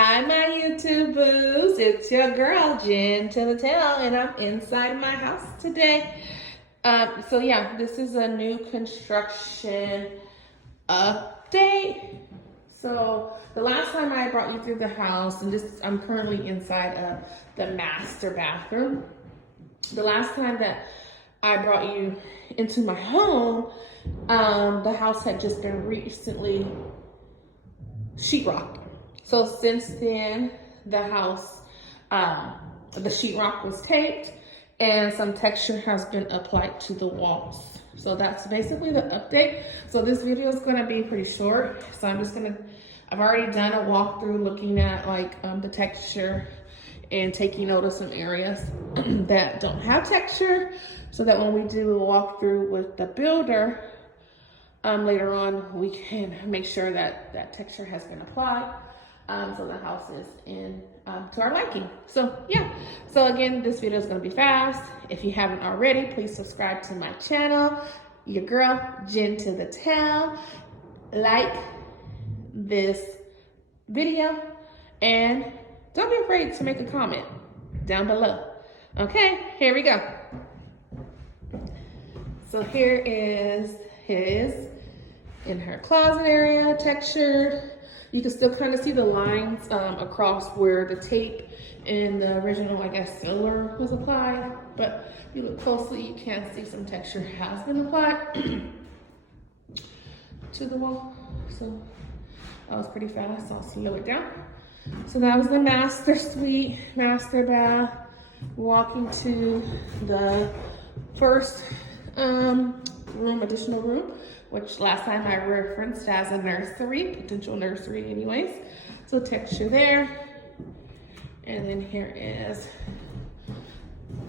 Hi, my YouTube boos. It's your girl, Jen to the Tail, and I'm inside my house today. So yeah, this is a new construction update. So the last time I brought you through the house, and I'm currently inside of the master bathroom. The last time that I brought you into my home, the house had just been recently sheetrocked. So since then, the house, the sheetrock was taped and some texture has been applied to the walls. So that's basically the update. So this video is gonna be pretty short. So I've already done a walkthrough looking at the texture and taking note of some areas that don't have texture so that when we do a walkthrough with the builder, later on, we can make sure that that texture has been applied, so the house is in to our liking. So yeah, so again, this video is going to be fast. If you haven't already, please subscribe to my channel. Your girl, Jen to the Tail. Like this video and don't be afraid to make a comment down below. Okay, here we go. So here is in her closet area, textured. You can still kind of see the lines across where the tape and the original, I guess, filler was applied. But if you look closely, you can see some texture has been applied to the wall. So that was pretty fast. I'll slow it down. So that was the master suite, master bath. Walking to the first room, additional room, which last time I referenced as a nursery, potential nursery anyways. So texture there. And then here is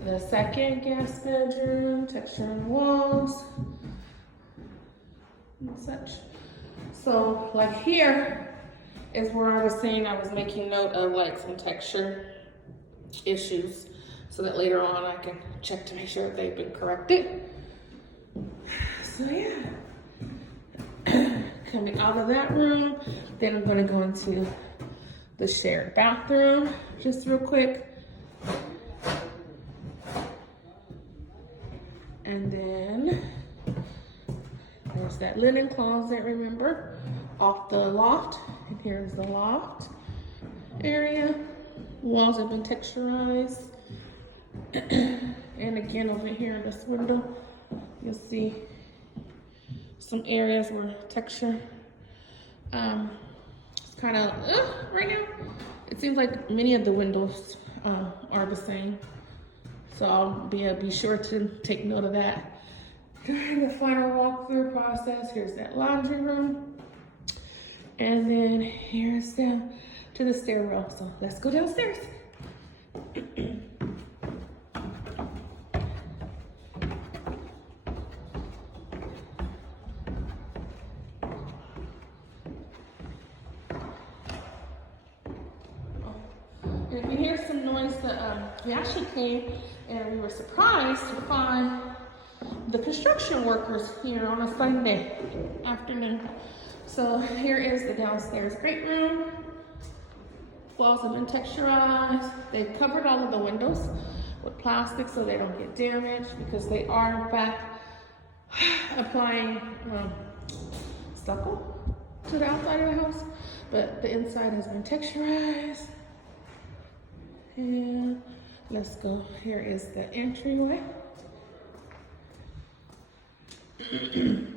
the second guest bedroom, texture on the walls and such. So like here is where I was saying I was making note of like some texture issues so that later on I can check to make sure they've been corrected. So yeah, coming out of that room, then I'm gonna go into the shared bathroom just real quick. And then there's that linen closet, remember, off the loft. And here's the loft area. Walls have been texturized. And again, over here in this window, you'll see some areas where texture it's kind of right now. It seems like many of the windows are the same. So I'll be sure to take note of that during the final walkthrough process. Here's that laundry room. And then here's down to the stairwell. So let's go downstairs. And if you hear some noise, we actually came and we were surprised to find the construction workers here on a Sunday afternoon. So here is the downstairs great room. Walls have been texturized. They've covered all of the windows with plastic so they don't get damaged because they are in fact applying stucco to the outside of the house, but the inside has been texturized. And let's go. Here is the entryway. And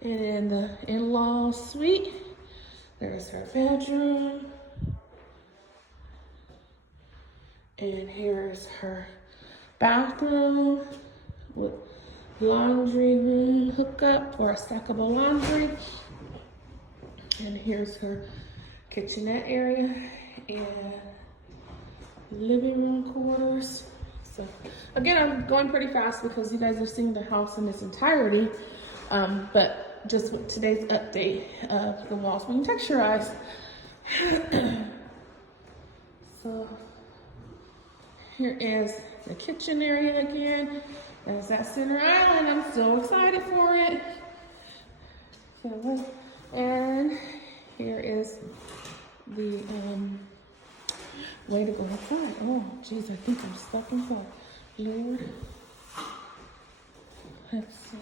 in the in-law suite, there's her bedroom. And here's her bathroom with laundry room hookup for a stackable laundry. And here's her kitchenette area and living room quarters. So again, I'm going pretty fast because you guys are seeing the house in its entirety. But just with today's update of the walls being texturized. So here is the kitchen area again. There's that center island. I'm so excited for it. So, and here is the way to go outside. Oh, geez, I think I'm stuck inside. Lord. Let's see.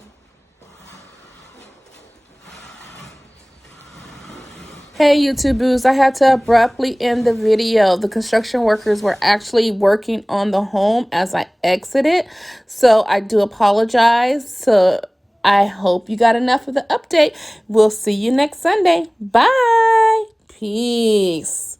Hey YouTube boos, I had to abruptly end the video. The construction workers were actually working on the home as I exited, so I do apologize. So I hope you got enough of the update. We'll see you next Sunday. Bye. Peace.